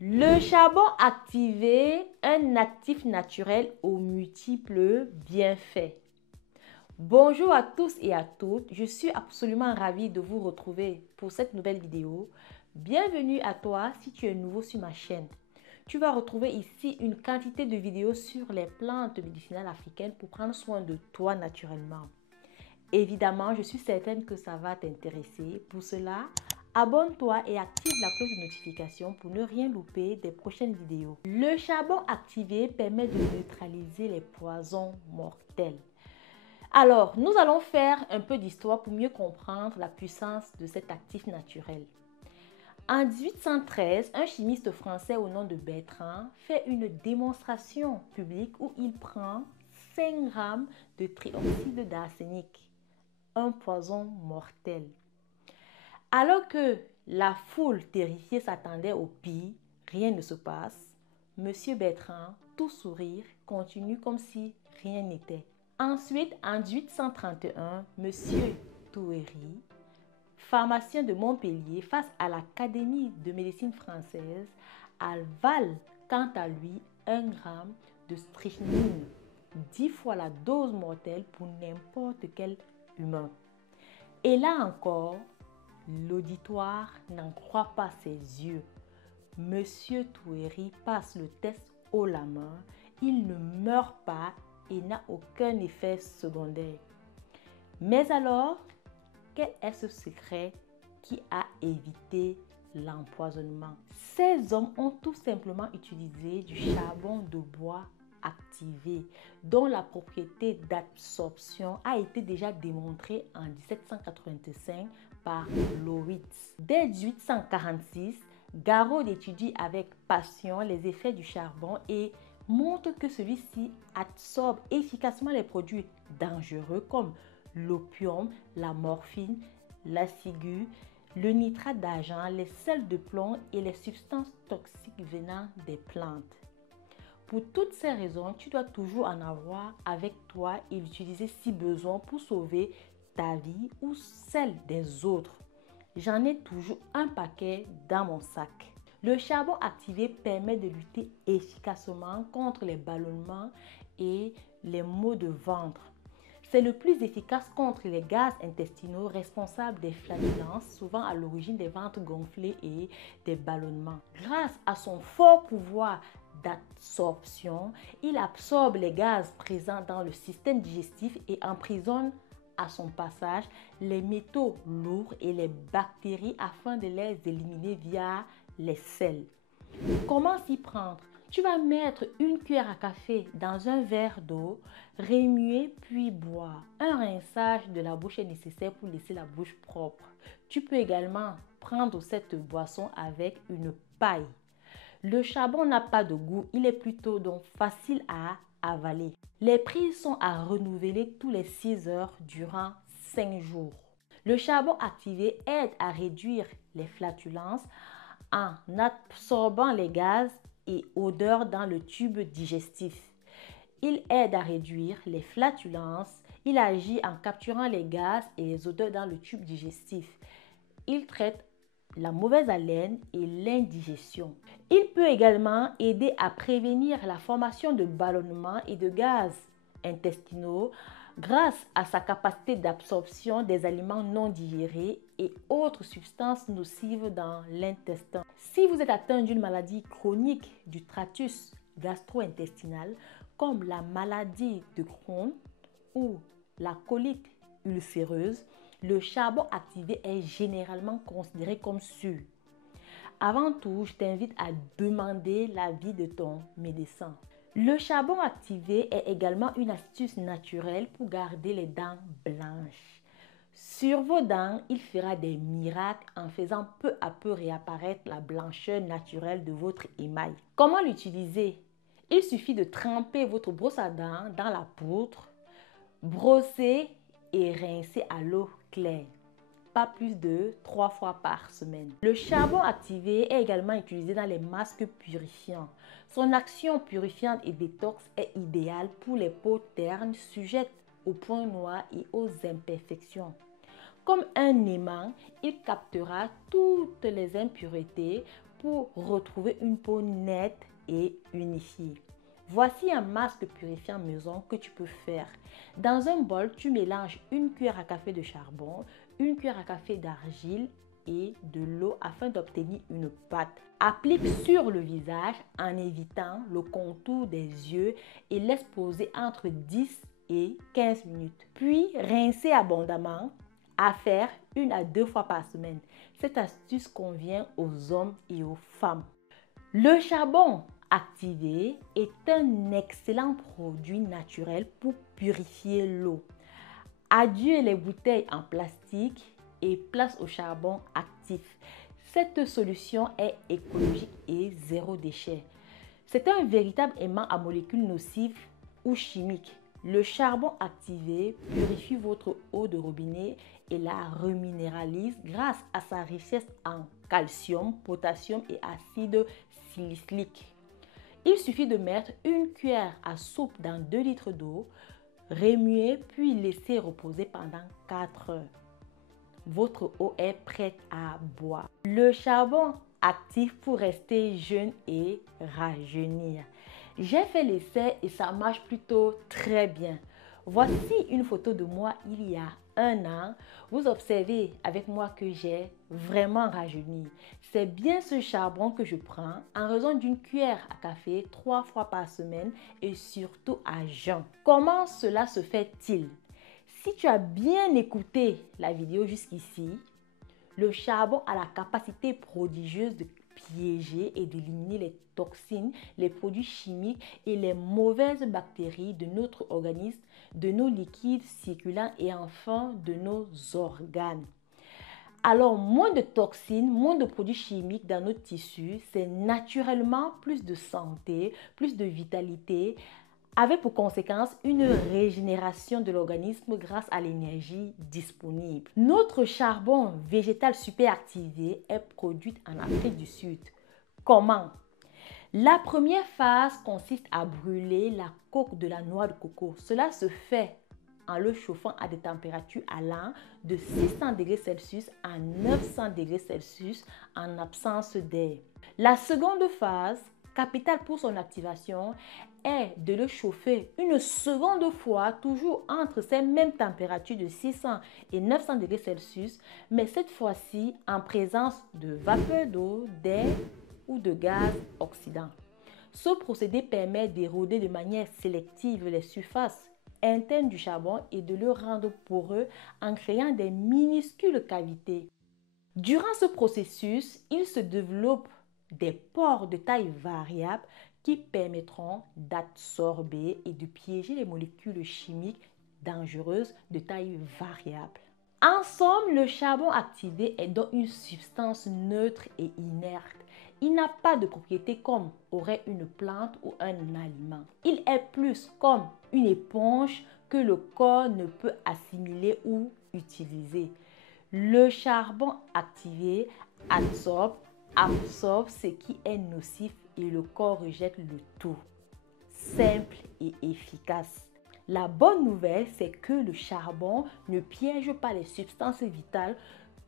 Le charbon activé, un actif naturel aux multiples bienfaits. Bonjour à tous et à toutes, je suis absolument ravie de vous retrouver pour cette nouvelle vidéo. Bienvenue à toi si tu es nouveau sur ma chaîne. Tu vas retrouver ici une quantité de vidéos sur les plantes médicinales africaines pour prendre soin de toi naturellement. Évidemment, je suis certaine que ça va t'intéresser. Pour cela, abonne-toi et active la cloche de notification pour ne rien louper des prochaines vidéos. Le charbon activé permet de neutraliser les poisons mortels. Alors, nous allons faire un peu d'histoire pour mieux comprendre la puissance de cet actif naturel. En 1813, un chimiste français au nom de Bertrand fait une démonstration publique où il prend 5 grammes de trioxyde d'arsenic, un poison mortel. Alors que la foule terrifiée s'attendait au pire, rien ne se passe. Monsieur Bertrand, tout sourire, continue comme si rien n'était. Ensuite, en 1831, Monsieur Touéry, pharmacien de Montpellier, face à l'Académie de médecine française, avale quant à lui 1 gramme de strychnine, 10 fois la dose mortelle pour n'importe quel humain. Et là encore, l'auditoire n'en croit pas ses yeux. Monsieur Touéry passe le test haut la main. Il ne meurt pas et n'a aucun effet secondaire. Mais alors, quel est ce secret qui a évité l'empoisonnement? Ces hommes ont tout simplement utilisé du charbon de bois activé, dont la propriété d'absorption a été déjà démontrée en 1785 par Lowitz. Dès 1846, Garraud étudie avec passion les effets du charbon et montre que celui-ci absorbe efficacement les produits dangereux comme l'opium, la morphine, la ciguë, le nitrate d'argent, les sels de plomb et les substances toxiques venant des plantes. Pour toutes ces raisons, tu dois toujours en avoir avec toi et l'utiliser si besoin pour sauver ta vie ou celle des autres. J'en ai toujours un paquet dans mon sac. Le charbon activé permet de lutter efficacement contre les ballonnements et les maux de ventre. C'est le plus efficace contre les gaz intestinaux responsables des flatulences, souvent à l'origine des ventres gonflés et des ballonnements. Grâce à son fort pouvoir d'absorption, il absorbe les gaz présents dans le système digestif et emprisonne à son passage les métaux lourds et les bactéries afin de les éliminer via les selles. Comment s'y prendre? Tu vas mettre une cuillère à café dans un verre d'eau, remuer puis boire. Un rinçage de la bouche est nécessaire pour laisser la bouche propre. Tu peux également prendre cette boisson avec une paille. Le charbon n'a pas de goût, il est plutôt donc facile à avaler. Les prises sont à renouveler tous les 6 heures durant 5 jours. Le charbon activé aide à réduire les flatulences en absorbant les gaz et odeurs dans le tube digestif. Il aide à réduire les flatulences. Il agit en capturant les gaz et les odeurs dans le tube digestif. Il traite la mauvaise haleine et l'indigestion. Il peut également aider à prévenir la formation de ballonnements et de gaz intestinaux grâce à sa capacité d'absorption des aliments non digérés et autres substances nocives dans l'intestin. Si vous êtes atteint d'une maladie chronique du tractus gastro-intestinal comme la maladie de Crohn ou la colite ulcéreuse, le charbon activé est généralement considéré comme sûr. Avant tout, je t'invite à demander l'avis de ton médecin. Le charbon activé est également une astuce naturelle pour garder les dents blanches. Sur vos dents, il fera des miracles en faisant peu à peu réapparaître la blancheur naturelle de votre émail. Comment l'utiliser? Il suffit de tremper votre brosse à dents dans la poudre, brosser et rincer à l'eau claire. Pas plus de 3 fois par semaine. Le charbon activé est également utilisé dans les masques purifiants. Son action purifiante et détox est idéale pour les peaux ternes sujettes aux points noirs et aux imperfections. Comme un aimant, il captera toutes les impuretés pour retrouver une peau nette et unifiée. Voici un masque purifiant maison que tu peux faire. Dans un bol, tu mélanges une cuillère à café de charbon, une cuillère à café d'argile et de l'eau afin d'obtenir une pâte. Applique sur le visage en évitant le contour des yeux et laisse poser entre 10 et 15 minutes. Puis, rincer abondamment, à faire 1 à 2 fois par semaine. Cette astuce convient aux hommes et aux femmes. Le charbon activé est un excellent produit naturel pour purifier l'eau. Adieu les bouteilles en plastique et place au charbon actif. Cette solution est écologique et zéro déchet. C'est un véritable aimant à molécules nocives ou chimiques. Le charbon activé purifie votre eau de robinet et la reminéralise grâce à sa richesse en calcium, potassium et acide salicylique. Il suffit de mettre une cuillère à soupe dans 2 litres d'eau, remuer puis laisser reposer pendant 4 heures. Votre eau est prête à boire. Le charbon actif pour rester jeune et rajeunir. J'ai fait l'essai et ça marche plutôt très bien. Voici une photo de moi il y a 1 an. Vous observez avec moi que j'ai vraiment rajeuni. C'est bien ce charbon que je prends en raison d'une cuillère à café 3 fois par semaine et surtout à jeun. Comment cela se fait-il? Si tu as bien écouté la vidéo jusqu'ici, le charbon a la capacité prodigieuse de piéger et d'éliminer les toxines, les produits chimiques et les mauvaises bactéries de notre organisme, de nos liquides circulants et enfin de nos organes. Alors, moins de toxines, moins de produits chimiques dans nos tissus, c'est naturellement plus de santé, plus de vitalité, avec pour conséquence une régénération de l'organisme grâce à l'énergie disponible. Notre charbon végétal super activé est produit en Afrique du Sud. Comment? La première phase consiste à brûler la coque de la noix de coco. Cela se fait en le chauffant à des températures allant de 600 degrés Celsius à 900 degrés Celsius en absence d'air. La seconde phase, capitale pour son activation, est de le chauffer une seconde fois, toujours entre ces mêmes températures de 600 et 900 degrés Celsius, mais cette fois-ci en présence de vapeur d'eau, d'air ou de gaz oxydant. Ce procédé permet d'éroder de manière sélective les surfaces internes du charbon et de le rendre poreux en créant des minuscules cavités. Durant ce processus, il se développe des pores de taille variable qui permettront d'absorber et de piéger les molécules chimiques dangereuses de taille variable. En somme, le charbon activé est donc une substance neutre et inerte. Il n'a pas de propriétés comme aurait une plante ou un aliment. Il est plus comme une éponge que le corps ne peut assimiler ou utiliser. Le charbon activé absorbe ce qui est nocif et le corps rejette le tout. Simple et efficace. La bonne nouvelle, c'est que le charbon ne piège pas les substances vitales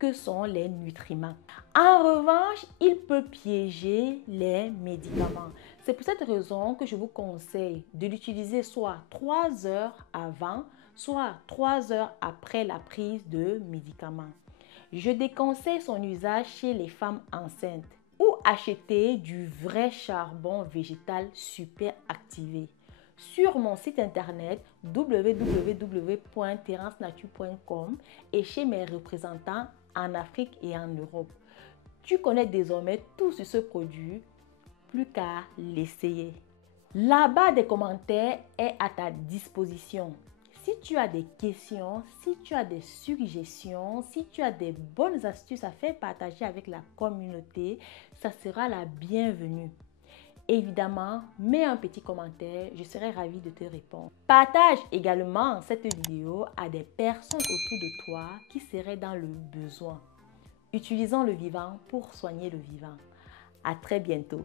que sont les nutriments. En revanche, il peut piéger les médicaments. C'est pour cette raison que je vous conseille de l'utiliser soit 3 heures avant, soit 3 heures après la prise de médicaments. Je déconseille son usage chez les femmes enceintes ou acheter du vrai charbon végétal super activé. Sur mon site internet www.terencenature.com et chez mes représentants en Afrique et en Europe. Tu connais désormais tout sur ce produit, plus qu'à l'essayer. La barre des commentaires est à ta disposition. Si tu as des questions, si tu as des suggestions, si tu as des bonnes astuces à faire partager avec la communauté, ça sera la bienvenue. Évidemment, mets un petit commentaire, je serai ravie de te répondre. Partage également cette vidéo à des personnes autour de toi qui seraient dans le besoin. Utilisons le vivant pour soigner le vivant. À très bientôt.